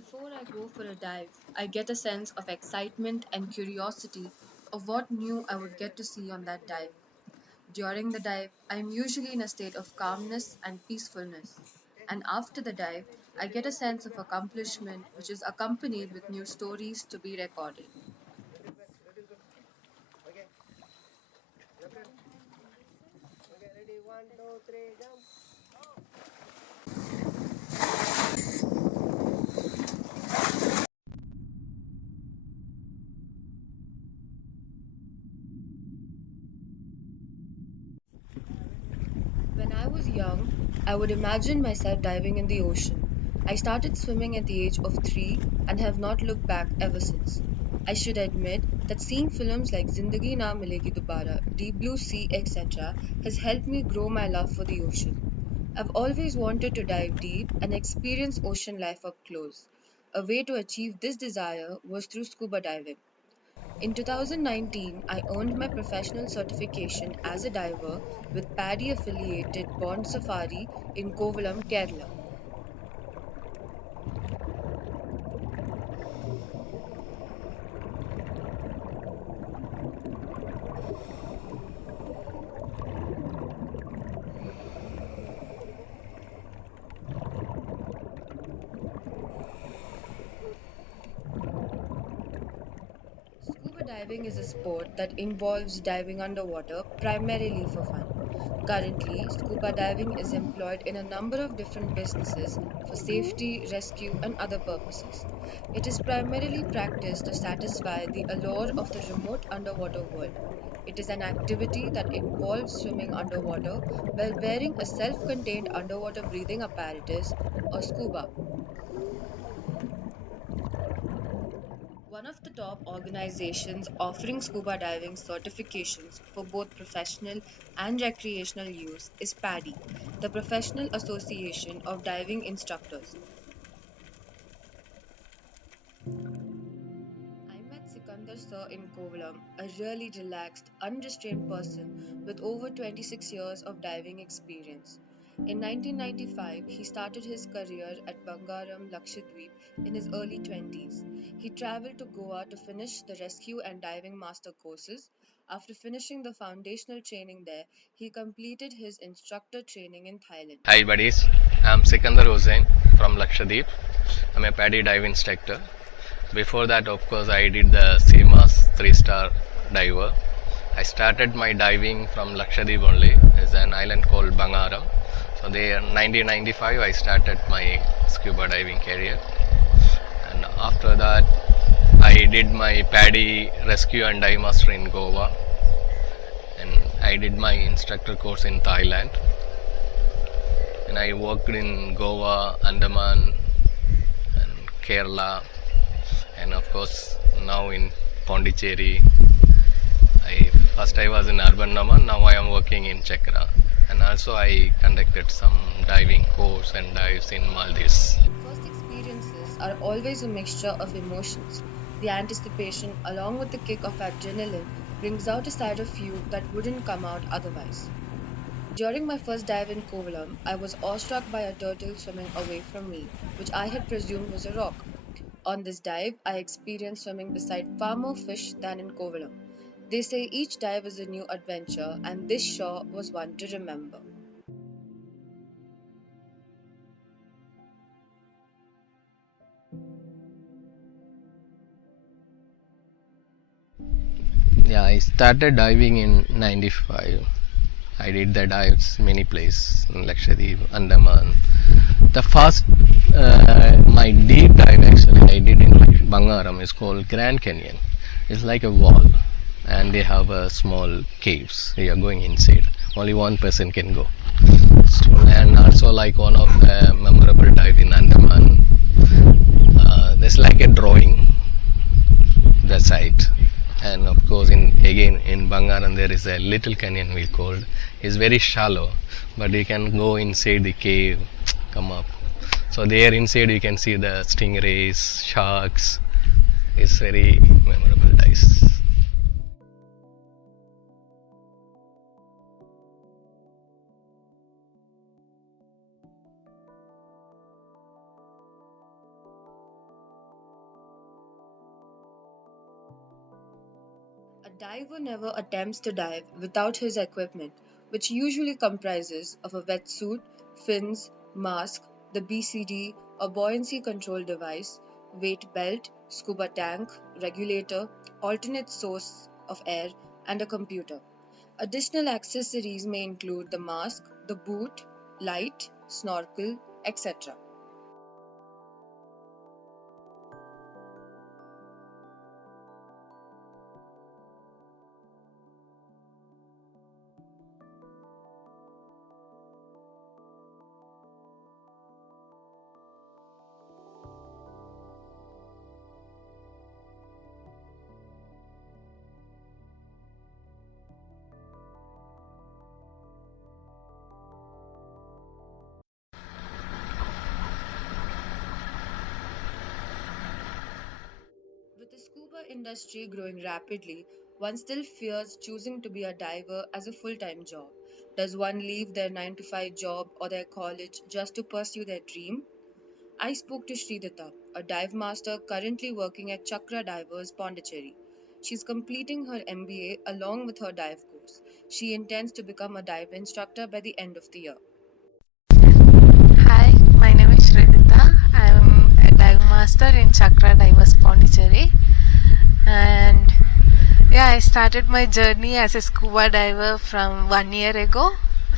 Before I go for a dive, I get a sense of excitement and curiosity of what new I would get to see on that dive. During the dive, I am usually in a state of calmness and peacefulness. And after the dive, I get a sense of accomplishment which is accompanied with new stories to be recorded. When I was young, I would imagine myself diving in the ocean. I started swimming at the age of 3 and have not looked back ever since. I should admit that seeing films like Zindagi Na Milegi Dobara, Deep Blue Sea, etc. has helped me grow my love for the ocean. I've always wanted to dive deep and experience ocean life up close. A way to achieve this desire was through scuba diving. In 2019, I earned my professional certification as a diver with PADI affiliated Bond Safari in Kovalam, Kerala. Scuba diving is a sport that involves diving underwater primarily for fun. Currently, scuba diving is employed in a number of different businesses for safety, rescue, and other purposes. It is primarily practiced to satisfy the allure of the remote underwater world. It is an activity that involves swimming underwater while wearing a self contained underwater breathing apparatus or scuba. One of the top organizations offering scuba diving certifications for both professional and recreational use is PADI, the Professional Association of Diving Instructors. I met Sikandar Sir in Kovalam, a really relaxed, unrestrained person with over 26 years of diving experience. In 1995, he started his career at Bangaram, Lakshadweep in his early 20s. He traveled to Goa to finish the rescue and diving master courses. After finishing the foundational training there, he completed his instructor training in Thailand. Hi buddies, I'm Sikandar Hussain from Lakshadweep. I'm a paddy dive instructor. Before that, of course, I did the CMAS 3-star diver. I started my diving from Lakshadweep only, as an island called Bangaram. So there, 1995, I started my scuba diving career, and after that, I did my paddy rescue and dive master in Goa, and I did my instructor course in Thailand, and I worked in Goa, Andaman, and Kerala, and of course now in Pondicherry. I was in Urban Naman, now I am working in Chakra, and also I conducted some diving course and dives in Maldives. First experiences are always a mixture of emotions. The anticipation, along with the kick of adrenaline, brings out a side of you that wouldn't come out otherwise. During my first dive in Kovalam, I was awestruck by a turtle swimming away from me, which I had presumed was a rock. On this dive, I experienced swimming beside far more fish than in Kovalam. They say each dive is a new adventure, and this sure was one to remember. Yeah, I started diving in 95. I did the dives many places in Lakshadweep, Andaman. The first, my deep dive actually I did in Bangaram is called Grand Canyon. It's like a wall, and they have a small caves. You are going inside. Only one person can go. So, and also like one of the memorable dive in Andaman. There's like a drawing the site, and of course in again in Bangaran there is a little canyon we called. It's very shallow, but you can go inside the cave, come up. So there inside you can see the stingrays, sharks. It's very memorable dice. Diver never attempts to dive without his equipment, which usually comprises of a wetsuit, fins, mask, the BCD, a buoyancy control device, weight belt, scuba tank, regulator, alternate source of air, and a computer. Additional accessories may include the mask, the boot, light, snorkel, etc. With the scuba industry growing rapidly, one still fears choosing to be a diver as a full time job. Does one leave their 9 to 5 job or their college just to pursue their dream? I spoke to Sridhata, a dive master currently working at Chakra Divers, Pondicherry. She's completing her MBA along with her dive course. She intends to become a dive instructor by the end of the year. Hi, my name is Sridhita. I'm a dive master in Chakra Divers Pondicherry, and yeah, I started my journey as a scuba diver from 1 year ago,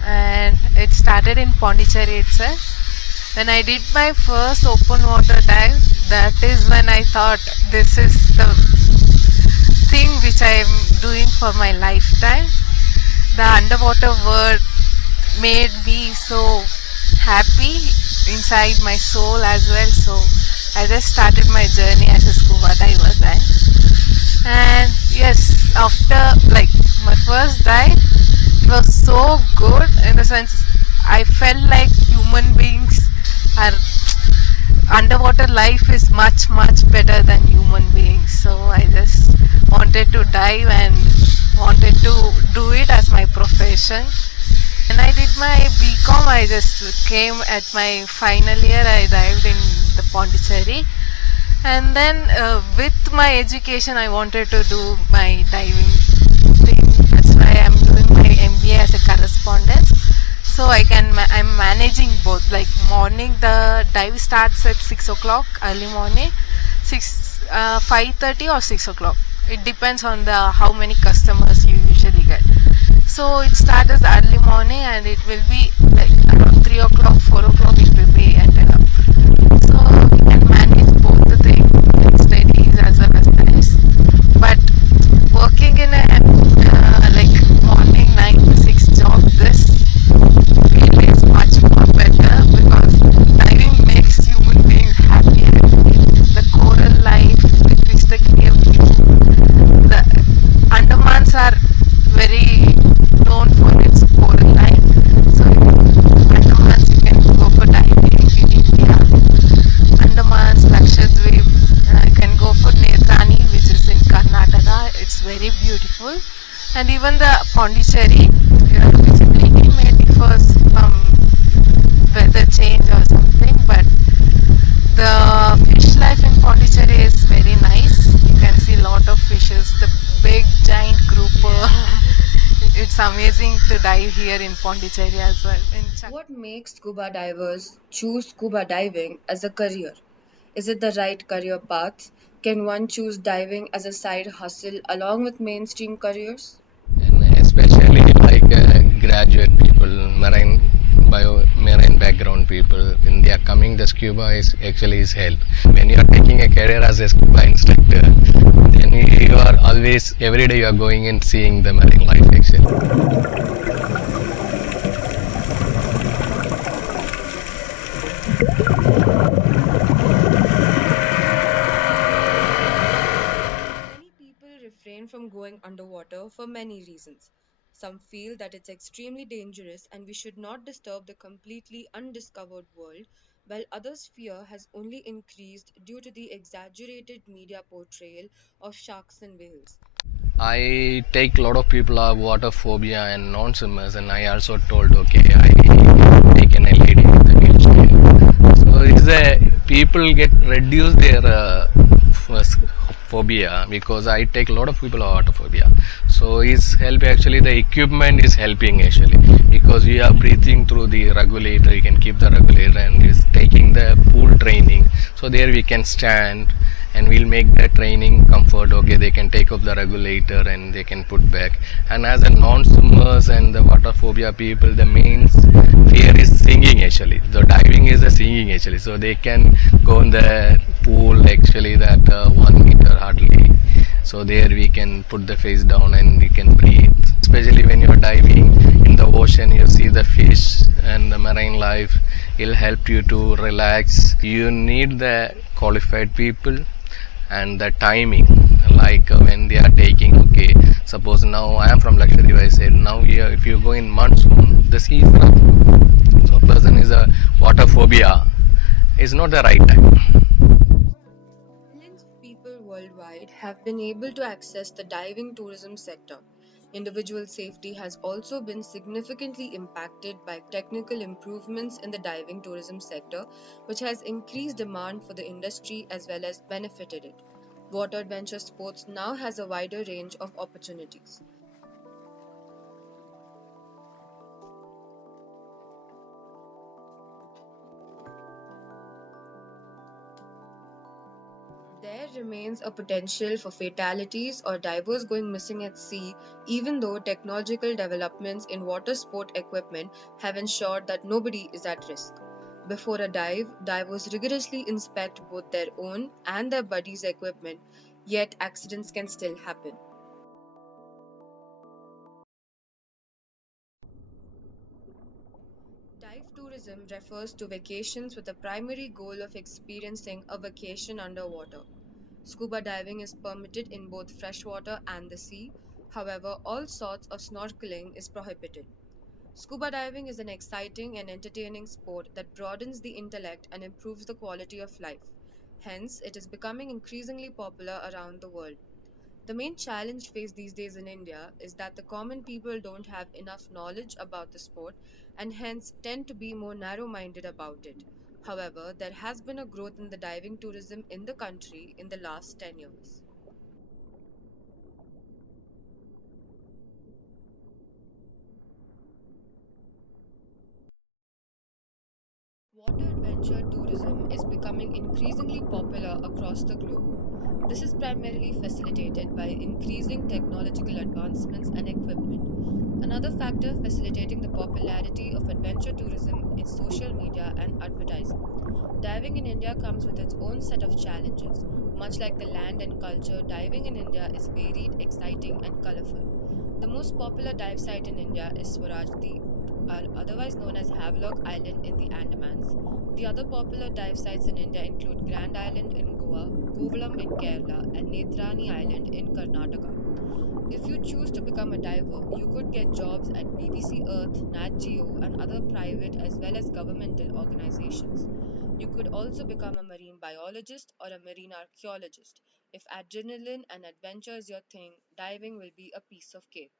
and it started in Pondicherry itself. When I did my first open water dive, that is when I thought this is the thing which I am doing for my lifetime. The underwater world made me so happy inside my soul as well. So I just started my journey as a scuba diver then. And yes, after like my first dive, it was so good in the sense I felt like human beings are underwater life is much better than human beings. So I just wanted to dive and wanted to do it as my profession. When I did my BCom, I just came at my final year. I dived in the Pondicherry, and then with my education, I wanted to do my diving thing. That's why I'm doing my MBA as a correspondence. So I'm managing both. Like morning, the dive starts at 6 o'clock early morning, 5:30 or 6 o'clock. It depends on the how many customers you usually get. So it starts as early morning and it will be like around 3 o'clock, 4 o'clock it will be ended up. So we can manage both the thing, like studies as well as this. But working in a like morning 9 to 6 job, this field is much more better because diving makes human beings happy. The coral life, the crystal clear view, the Andamans are very known for its coral life. So Andamans you can go for diving in India. Andamans, Lakshadweep, you can go for Netrani which is in Karnataka. It's very beautiful. And even the Pondicherry, visibility may differ from weather change or something, but the fish life in Pondicherry is very nice. You can see a lot of fishes, the big giant grouper. It's amazing to dive here in Pondicherry as well. What makes scuba divers choose scuba diving as a career? Is it the right career path? Can one choose diving as a side hustle along with mainstream careers? And especially like graduate people, marine background people, when they are coming, the scuba is actually is help. When you are taking a career as a scuba instructor, then you are always every day you are going and seeing the marine life actually. Many people refrain from going underwater for many reasons. Some feel that it's extremely dangerous and we should not disturb the completely undiscovered world, while others' fear has only increased due to the exaggerated media portrayal of sharks and whales. I take a lot of people have water phobia and non-swimmers, and I also told okay, I taken a lady with a wheelchair. So it's a people get reduce their phobia, because I take a lot of people have water phobia. So his help, actually the equipment is helping actually, because we are breathing through the regulator. You can keep the regulator, and is taking the pool training. So there we can stand, and we'll make the training comfort. Okay, they can take up the regulator and they can put back. And as a non-swimmers and the water phobia people, the main fear is singing actually. The diving is a singing actually, so they can go in the pool actually that 1 meter hardly. So there we can put the face down and we can breathe. Especially when you're diving in the ocean, you see the fish and the marine life. It'll help you to relax. You need the qualified people and the timing, like when they are taking, okay, suppose now I am from Lakshadweep, I said now here if you go in monsoon, the sea is rough, so a person is a water phobia, is not the right time. Millions of people worldwide have been able to access the diving tourism sector. Individual safety has also been significantly impacted by technical improvements in the diving tourism sector, which has increased demand for the industry as well as benefited it. Water adventure sports now has a wider range of opportunities. There remains a potential for fatalities or divers going missing at sea, even though technological developments in water sport equipment have ensured that nobody is at risk. Before a dive, divers rigorously inspect both their own and their buddies' equipment, yet accidents can still happen. Dive tourism refers to vacations with the primary goal of experiencing a vacation underwater. Scuba diving is permitted in both freshwater and the sea. However, all sorts of snorkeling is prohibited. Scuba diving is an exciting and entertaining sport that broadens the intellect and improves the quality of life. Hence, it is becoming increasingly popular around the world. The main challenge faced these days in India is that the common people don't have enough knowledge about the sport and hence tend to be more narrow minded about it. However, there has been a growth in the diving tourism in the country in the last 10 years. Water adventure tourism is becoming increasingly popular across the globe. This is primarily facilitated by increasing technological advancements and equipment. Another factor facilitating the popularity of adventure tourism is social media and advertising. Diving in India comes with its own set of challenges. Much like the land and culture, diving in India is varied, exciting, and colorful. The most popular dive site in India is Swaraj Deep, otherwise known as Havelock Island in the Andamans. The other popular dive sites in India include Grand Island in Goa, Kovalam in Kerala, and Netrani Island in Karnataka. If you choose to become a diver, you could get jobs at BBC Earth, Nat Geo, and other private as well as governmental organizations. You could also become a marine biologist or a marine archaeologist. If adrenaline and adventure is your thing, diving will be a piece of cake.